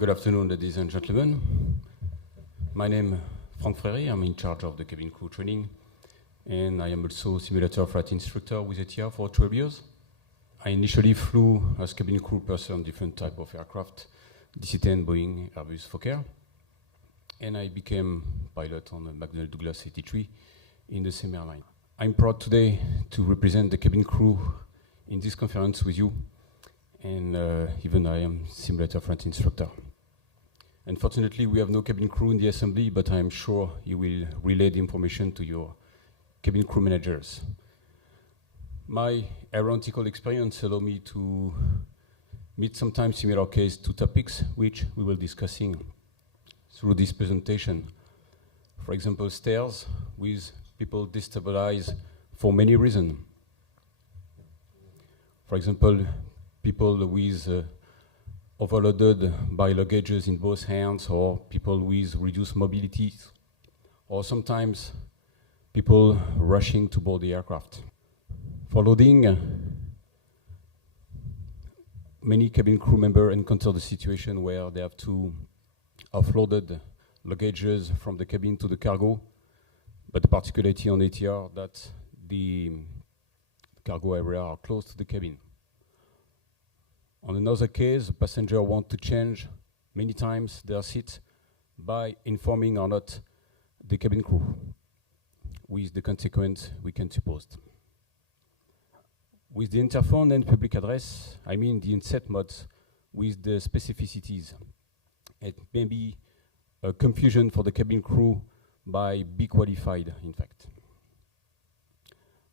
Good afternoon, ladies and gentlemen. My name is Franck Fréry. I'm in charge of the cabin crew training, and I am also simulator flight instructor with ATR for 12 years. I initially flew as cabin crew person on different type of aircraft, DC-10, Boeing, Airbus, Fokker, and I became pilot on the McDonnell Douglas 83 in the same airline. I'm proud today to represent the cabin crew in this conference with you, and even I am simulator flight instructor. Unfortunately, we have no cabin crew in the assembly, but I'm sure you will relay the information to your cabin crew managers. My aeronautical experience allowed me to meet sometimes similar case to topics which we will discussing through this presentation. For example, stairs with people destabilized for many reasons. For example, people with overloaded by luggages in both hands, or people with reduced mobility, or sometimes people rushing to board the aircraft. For loading, many cabin crew members encounter the situation where they have to offload luggages from the cabin to the cargo, but the particularity on ATR that the cargo area are close to the cabin. On another case, the passenger want to change many times their seat by informing or not the cabin crew, with the consequence we can suppose. With the interphone and public address, I mean the inset modes with the specificities. It may be a confusion for the cabin crew by be qualified, in fact.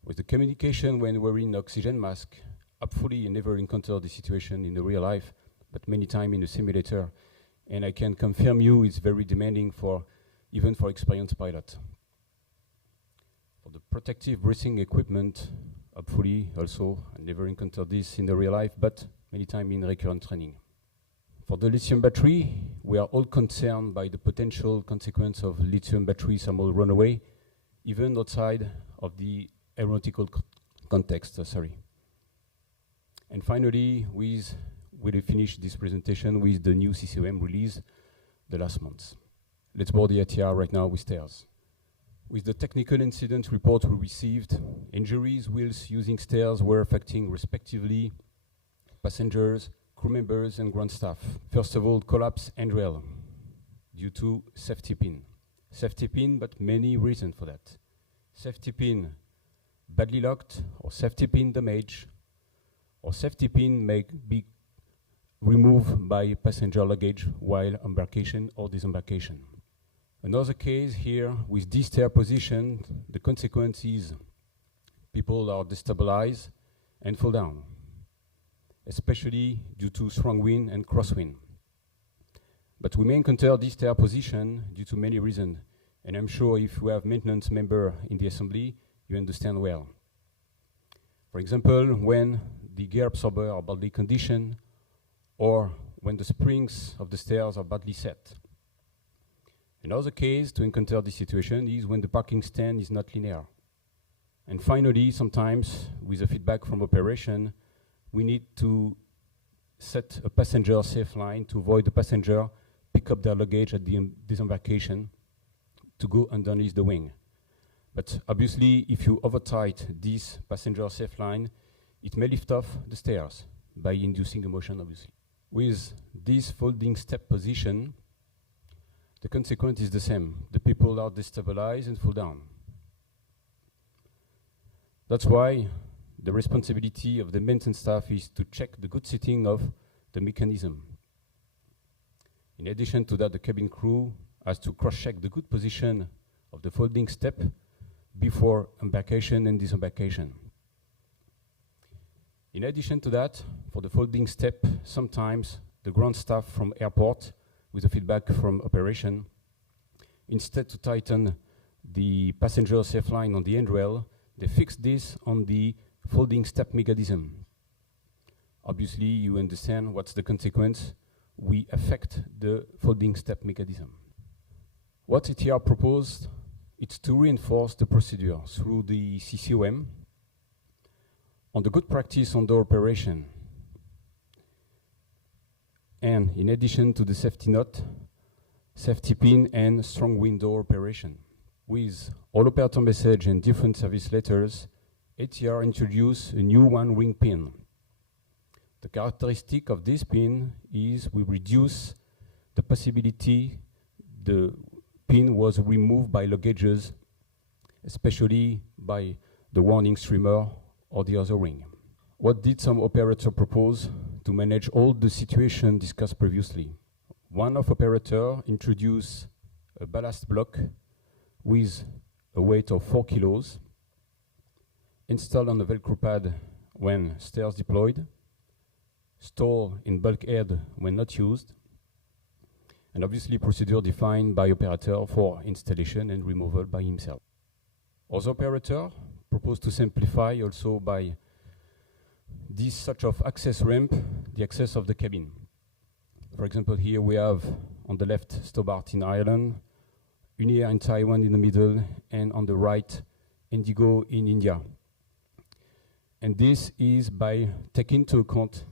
With the communication when wearing oxygen mask, hopefully you never encounter the situation in the real life, but many times in the simulator. And I can confirm you it's very demanding even for experienced pilots. For the protective breathing equipment, hopefully also, I never encountered this in the real life, but many times in recurrent training. For the lithium battery, we are all concerned by the potential consequence of lithium battery thermal runaway, even outside of the aeronautical context, And finally, we'll finish this presentation with the new CCOM release the last month. Let's board the ATR right now with stairs. With the technical incident report we received, injuries whilst using stairs were affecting respectively passengers, crew members, and ground staff. First of all, collapse handrail due to safety pin. Safety pin, but many reasons for that. Safety pin badly locked, or safety pin damaged, or safety pin may be removed by passenger luggage while embarkation or disembarkation. Another case here with this stair position, the consequence is people are destabilized and fall down, especially due to strong wind and crosswind. But we may encounter this stair position due to many reasons, and I'm sure if you have maintenance member in the assembly, you understand well. For example, when the gear absorber are badly conditioned, or when the springs of the stairs are badly set. Another case to encounter this situation is when the parking stand is not linear. And finally, sometimes with the feedback from operation, we need to set a passenger safe line to avoid the passenger pick up their luggage at the disembarkation to go underneath the wing. But obviously, if you over-tight this passenger safe line, it may lift off the stairs by inducing a motion, obviously. With this folding step position, the consequence is the same. The people are destabilized and fall down. That's why the responsibility of the maintenance staff is to check the good setting of the mechanism. In addition to that, the cabin crew has to cross-check the good position of the folding step before embarkation and disembarkation. In addition to that, for the folding step, sometimes the ground staff from airport, with the feedback from operation, instead to tighten the passenger safe line on the handrail, they fix this on the folding step mechanism. Obviously, you understand what's the consequence. We affect the folding step mechanism. What ATR proposed, it's to reinforce the procedure through the CCOM on the good practice under operation. And in addition to the safety knot, safety pin and strong window operation. With all operator message and different service letters, ATR introduced a new one-ring pin. The characteristic of this pin is we reduce the possibility the pin was removed by luggages, especially by the warning streamer or the other ring. What did some operator propose to manage all the situations discussed previously? One of operator introduced a ballast block with a weight of 4 kilos, installed on the Velcro pad when stairs deployed, stored in bulkhead when not used, and obviously procedure defined by operator for installation and removal by himself. Other operator proposed to simplify also by this sort of access ramp, the access of the cabin. For example, here we have on the left Stobart in Ireland, Uniair in Taiwan in the middle, and on the right Indigo in India. And this is by taking into account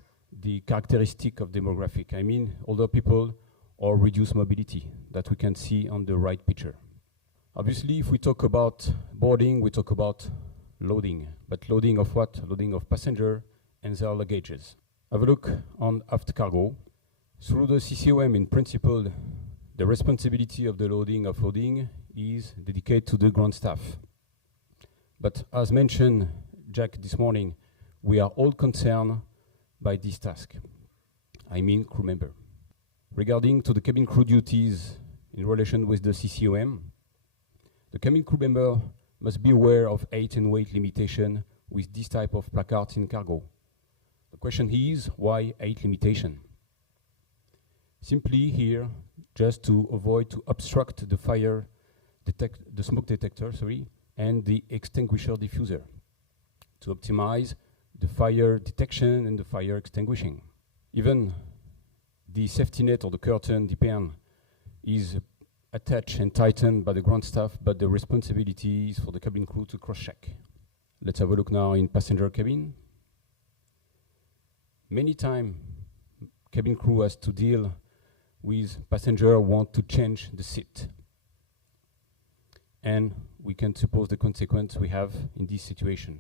the characteristic of demographic. I mean, older people or reduced mobility that we can see on the right picture. Obviously, if we talk about boarding, we talk about loading. But loading of what? Loading of passenger and their luggages. Have a look on aft cargo. Through the CCOM, in principle, the responsibility of the loading offloading is dedicated to the ground staff. But as mentioned, Jack, this morning, we are all concerned by this task. I mean crew member. Regarding to the cabin crew duties in relation with the CCOM, the cabin crew member must be aware of height and weight limitation with this type of placards in cargo. The question is, why height limitation? Simply here, just to avoid to obstruct the the smoke detector, and the extinguisher diffuser, to optimize the fire detection and the fire extinguishing. Even the safety net or the curtain, depend, is attached and tightened by the ground staff, but the responsibility is for the cabin crew to cross-check. Let's have a look now in passenger cabin. Many times, cabin crew has to deal with passenger want to change the seat. And we can suppose the consequence we have in this situation.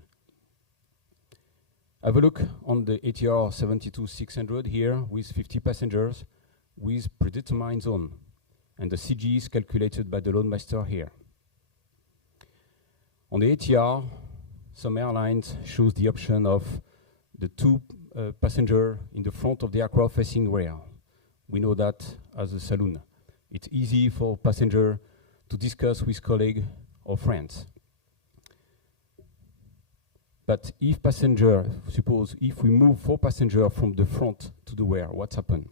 Have a look on the ATR 72-600 here with 50 passengers with predetermined zone. And the CG is calculated by the loadmaster here. On the ATR, some airlines choose the option of the two passenger in the front of the aircraft facing rear. We know that as a saloon. It's easy for passenger to discuss with colleague or friends. But if passenger, suppose if we move 4 passengers from the front to the rear, what's happened?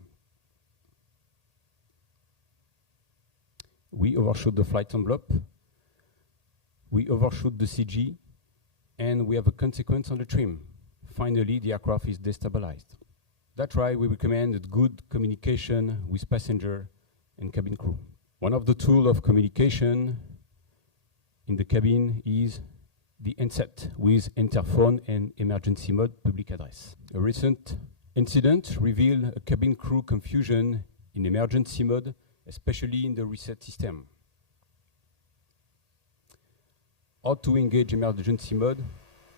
We overshoot the flight envelope, we overshoot the CG, and we have a consequence on the trim. Finally, the aircraft is destabilized. That's why we recommend good communication with passenger and cabin crew. One of the tools of communication in the cabin is the handset with interphone and emergency mode public address. A recent incident revealed a cabin crew confusion in emergency mode, especially in the reset system. How to engage emergency mode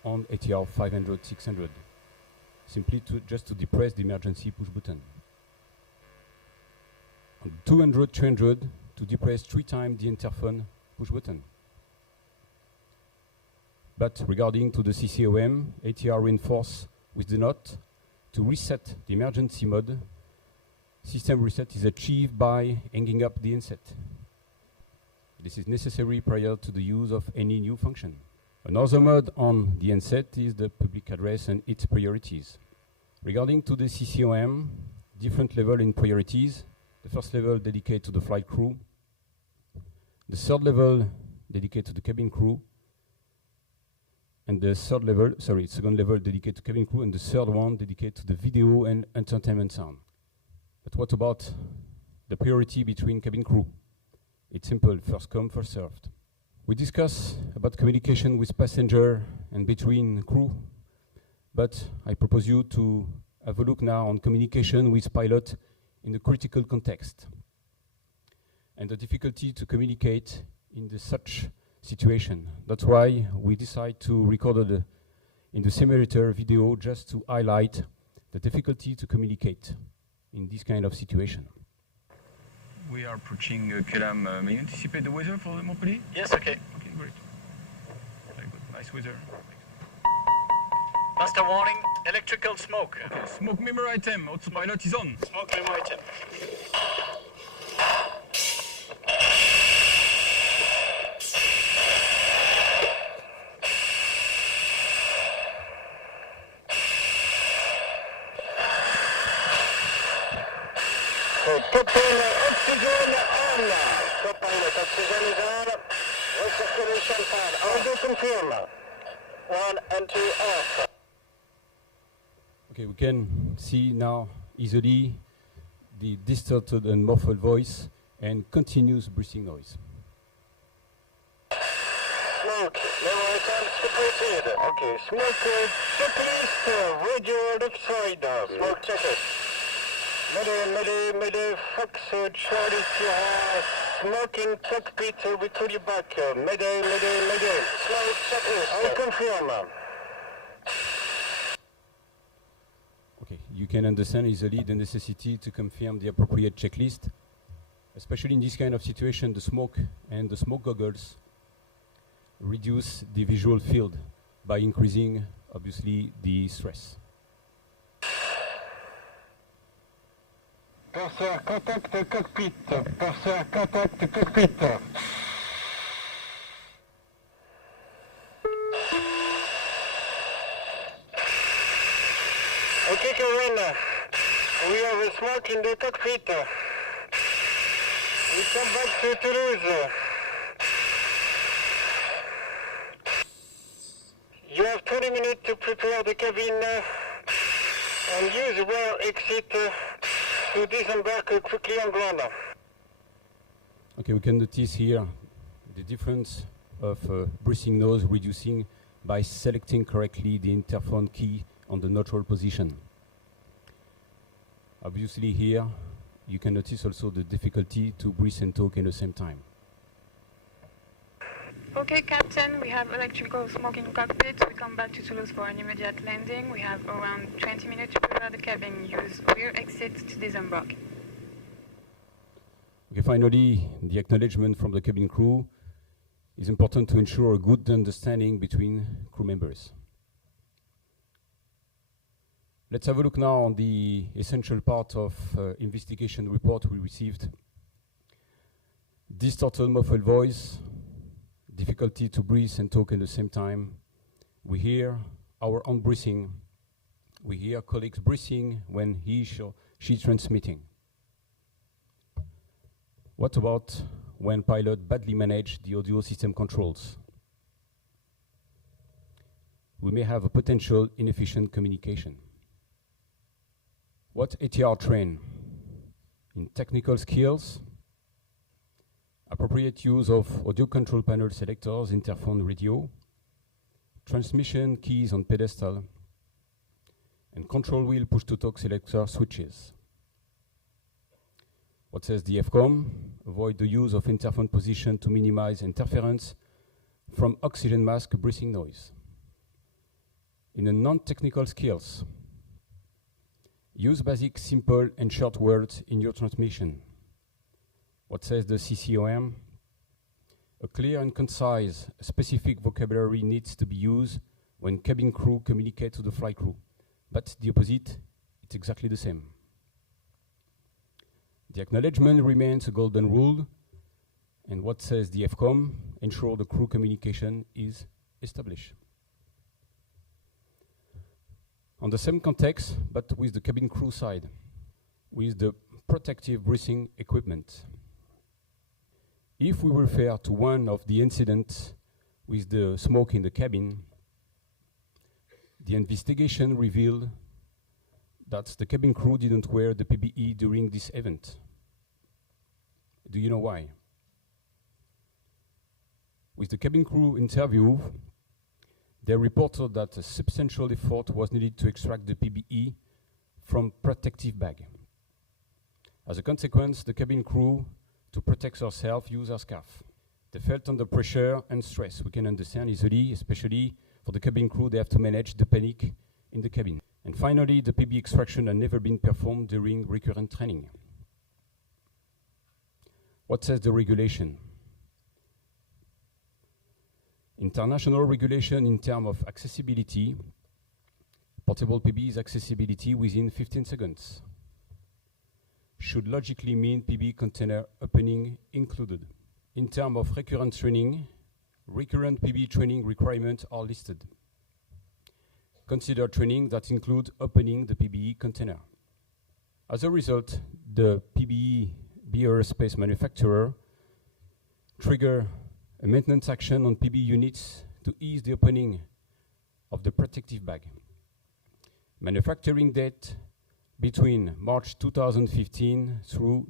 on ATR 500-600? Simply just to depress the emergency push button. On 200-300, to depress 3 times the interphone push button. But regarding to the CCOM, ATR reinforced with the knot to reset the emergency mode. System reset is achieved by hanging up the handset. This is necessary prior to the use of any new function. Another mode on the handset is the public address and its priorities. Regarding to the CCOM, different level in priorities. The first level dedicated to the flight crew. The third level dedicated to the cabin crew. And the second level dedicated to cabin crew, and the third one dedicated to the video and entertainment sound. But what about the priority between cabin crew? It's simple, first come, first served. We discuss about communication with passenger and between crew, but I propose you to have a look now on communication with pilot in a critical context, and the difficulty to communicate in such situation. That's why we decide to record in the simulator video just to highlight the difficulty to communicate in this kind of situation. We are approaching Kelam. May you anticipate the weather for Montpellier? Yes, okay. Okay, great. Very good. Nice weather. Master warning, electrical smoke. Okay, smoke memo item. Autopilot is on. Smoke memo item. Copilot oxygen on. Copilot oxygen is on. Recirculation fan. Audio confirm. 1 and 2 off. Okay, we can see now easily the distorted and muffled voice and continuous breathing noise. Smoke. No items to proceed. Okay, smoke checklist. Radio left side. Smoke checklist. Mayday, Fox, Charlie Sierra, smoking cockpit, we call you back. Mayday. Smoke checklist. I confirm. Okay, you can understand easily the necessity to confirm the appropriate checklist, especially in this kind of situation. The smoke and the smoke goggles reduce the visual field by increasing, obviously, the stress. Purser, contact cockpit. Purser, contact cockpit. Okay, Corinne. We have a smoke in the cockpit. We come back to Toulouse. You have 20 minutes to prepare the cabin and use the rear exit to disembark quickly on ground. Okay, we can notice here the difference of breathing noise reducing by selecting correctly the interphone key on the neutral position. Obviously here you can notice also the difficulty to breathe and talk at the same time. Okay, Captain, we have electrical smoke in cockpit. We come back to Toulouse for an immediate landing. We have around 20 minutes to prepare the cabin. Use rear exit to disembark. Okay, finally, the acknowledgement from the cabin crew is important to ensure a good understanding between crew members. Let's have a look now on the essential part of investigation report we received. Distorted muffled voice, difficulty to breathe and talk at the same time. We hear our own breathing. We hear colleagues breathing when she's transmitting. What about when pilot badly manage the audio system controls? We may have a potential inefficient communication. What ATR train? In technical skills, appropriate use of audio control panel selectors, interphone radio, transmission keys on pedestal, and control wheel push-to-talk selector switches. What says the FCOM? Avoid the use of interphone position to minimize interference from oxygen mask breathing noise. In the non-technical skills, use basic, simple, and short words in your transmission. What says the CCOM? A clear and concise, specific vocabulary needs to be used when cabin crew communicate to the flight crew. But the opposite, it's exactly the same. The acknowledgement remains a golden rule, and what says the FCOM? Ensure the crew communication is established. On the same context, but with the cabin crew side, with the protective breathing equipment. If we refer to one of the incidents with the smoke in the cabin, the investigation revealed that the cabin crew didn't wear the PPE during this event. Do you know why? With the cabin crew interview, they reported that a substantial effort was needed to extract the PPE from protective bag. As a consequence, the cabin crew, to protect themselves, use a scarf. They felt under pressure and stress. We can understand easily, especially for the cabin crew, they have to manage the panic in the cabin. And finally, the PB extraction had never been performed during recurrent training. What says the regulation? International regulation in terms of accessibility, portable PB is accessibility within 15 seconds. Should logically mean PB container opening included. In terms of recurrent training, recurrent PB training requirements are listed. Consider training that includes opening the PBE container. As a result, the PBE aerospace manufacturer trigger a maintenance action on PB units to ease the opening of the protective bag. Manufacturing date between March 2015 through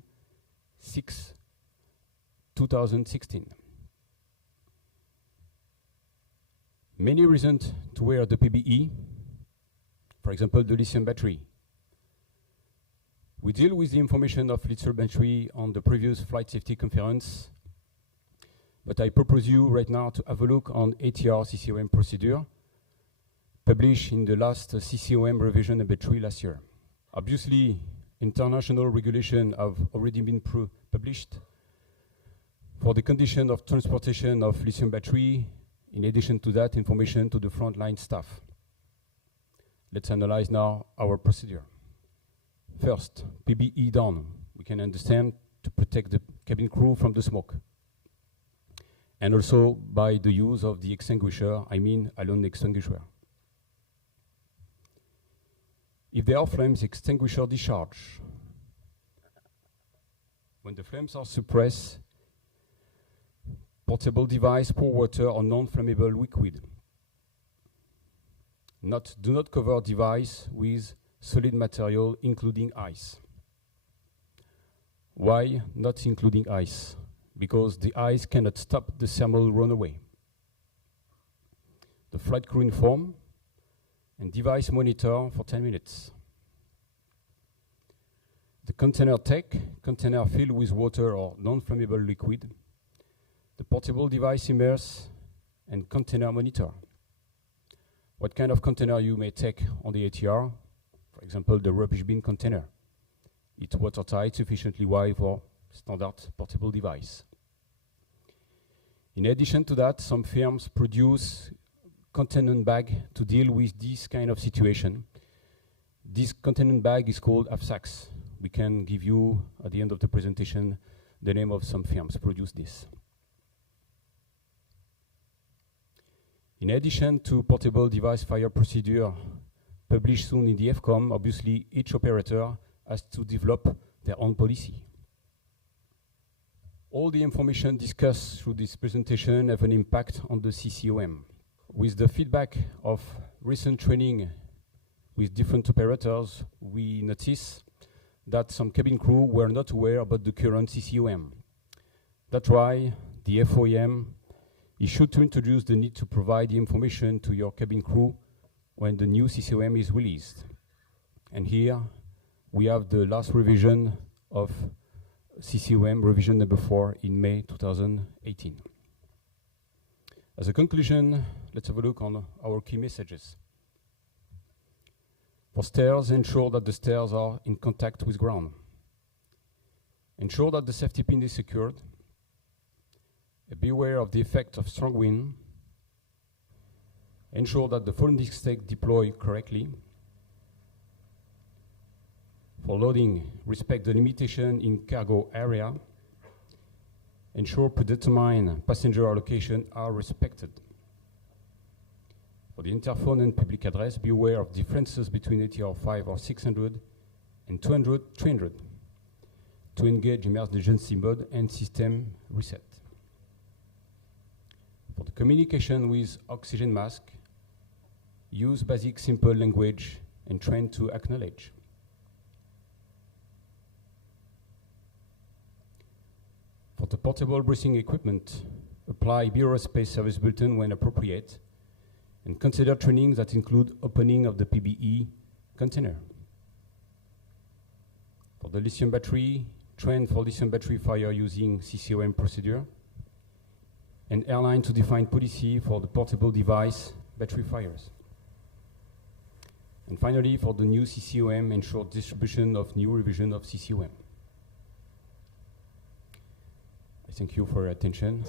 2016. Many reasons to wear the PBE, for example, the lithium battery. We deal with the information of lithium battery on the previous flight safety conference, but I propose you right now to have a look on ATR CCOM procedure, published in the last CCOM revision number 3 last year. Obviously, international regulations have already been published for the condition of transportation of lithium battery. In addition to that, information to the frontline staff. Let's analyze now our procedure. First, PBE down. We can understand to protect the cabin crew from the smoke. And also by the use of the extinguisher, I mean alone extinguisher. If there are flames, extinguisher discharge. When the flames are suppressed, portable device, pour water or non-flammable liquid. Do not cover device with solid material, including ice. Why not including ice? Because the ice cannot stop the thermal runaway. The flight crew inform and device monitor for 10 minutes. The container container filled with water or non-flammable liquid. The portable device immerse and container monitor. What kind of container you may take on the ATR? For example, the rubbish bin container. It's watertight, sufficiently wide for standard portable device. In addition to that, some firms produce containment bag to deal with this kind of situation. This containment bag is called AFSACs. We can give you, at the end of the presentation, the name of some firms produce this. In addition to portable device fire procedure published soon in the FCOM, obviously each operator has to develop their own policy. All the information discussed through this presentation have an impact on the CCOM. With the feedback of recent training with different operators, we notice that some cabin crew were not aware about the current CCOM. That's why the FOEM issued to introduce the need to provide the information to your cabin crew when the new CCOM is released. And here we have the last revision of CCOM, revision number 4 in May 2018. As a conclusion, let's have a look on our key messages. For stairs, ensure that the stairs are in contact with ground. Ensure that the safety pin is secured. Beware of the effect of strong wind. Ensure that the falling stake deploy correctly. For loading, respect the limitation in cargo area. Ensure predetermined passenger allocation are respected. For the interphone and public address, be aware of differences between ATR 5 or 600 and 200, 300 to engage emergency mode and system reset. For the communication with oxygen mask, use basic simple language and train to acknowledge. For the portable breathing equipment, apply Aerospace Service Bulletin when appropriate and consider training that include opening of the PBE container. For the lithium battery, train for lithium battery fire using CCOM procedure, and airline to define policy for the portable device battery fires. And finally, for the new CCOM, ensure distribution of new revision of CCOM. I thank you for your attention.